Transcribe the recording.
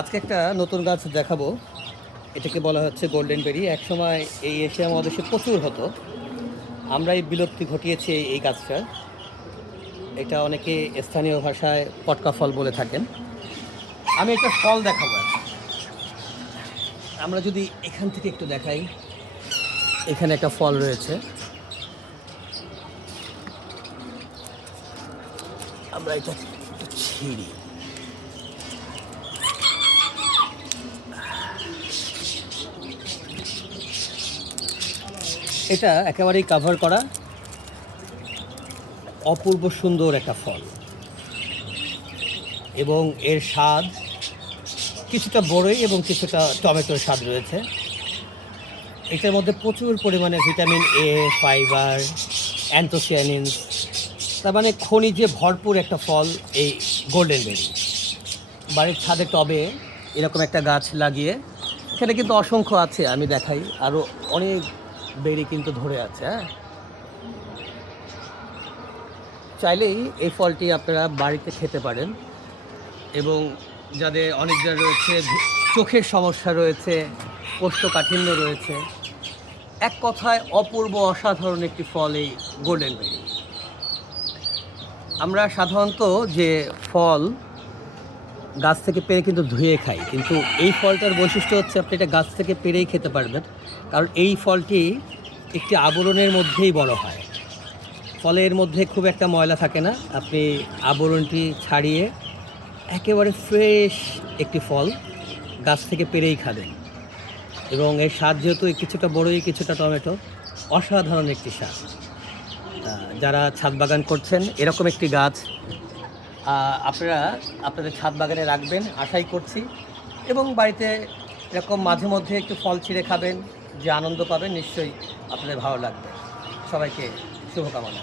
আজকে একটা নতুন গাছ দেখাবো। এটাকে বলা হচ্ছে গোল্ডেন বেরি। একসময় এই এশিয়া মহাদেশে প্রচুর হতো। আমরাই বিলুপ্তি ঘটিয়েছি এই গাছটার। এটা অনেকে স্থানীয় ভাষায় পটকা ফল বলে থাকেন। আমি একটা ফল দেখাবো এখন। আমরা যদি এখান থেকে একটু দেখাই, এখানে একটা ফল রয়েছে। আমরা এটা একটু ছিঁড়ি। এটা একেবারেই কাভার করা অপূর্ব সুন্দর একটা ফল, এবং এর স্বাদ কিছুটা বড়ই এবং কিছুটা টমেটোর স্বাদ রয়েছে। এটার মধ্যে প্রচুর পরিমাণে ভিটামিন এ, ফাইবার, অ্যান্থোসিয়ানিনস, তার মানে খনিজে ভরপুর একটা ফল এই গোল্ডেন বেরি। বাড়ির ছাদে টবে এরকম একটা গাছ লাগিয়ে, এখানে কিন্তু অসংখ্য আছে, আমি দেখাই, আরও অনেক বেরি কিন্তু ধরে আছে। হ্যাঁ, চাইলেই এই ফলটি আপনারা বাড়িতে খেতে পারেন। এবং যাদের অনেকজন রয়েছে, চোখের সমস্যা রয়েছে, কোষ্ঠকাঠিন্য রয়েছে, এক কথায় অপূর্ব অসাধারণ একটি ফল এই গোল্ডেন বেরি। আমরা সাধারণত যে ফল গাছ থেকে পেড়ে কিন্তু ধুয়ে খাই, কিন্তু এই ফলটার বৈশিষ্ট্য হচ্ছে আপনি এটা গাছ থেকে পেড়েই খেতে পারবেন, কারণ এই ফলটি একটি আবরণের মধ্যেই বড় হয়। ফলের মধ্যে খুব একটা ময়লা থাকে না, আপনি আবরণটি ছাড়িয়ে একেবারে ফ্রেশ একটি ফল গাছ থেকে পেড়েই খাবেন। এবং এর স্বাদ যেহেতু কিছুটা বড়ই কিছুটা টমেটো, অসাধারণ একটি স্বাদ। যারা ছাদ বাগান করছেন, এরকম একটি গাছ আপনারা আপনাদের ছাদ বাগানে রাখবেন আশাই করছি। এবং বাড়িতে এরকম মাঝে মধ্যে একটু ফল ছিঁড়ে খাবেন, যে আনন্দ পাবেন নিশ্চয়ই আপনাদের ভালো লাগবে। সবাইকে শুভকামনা।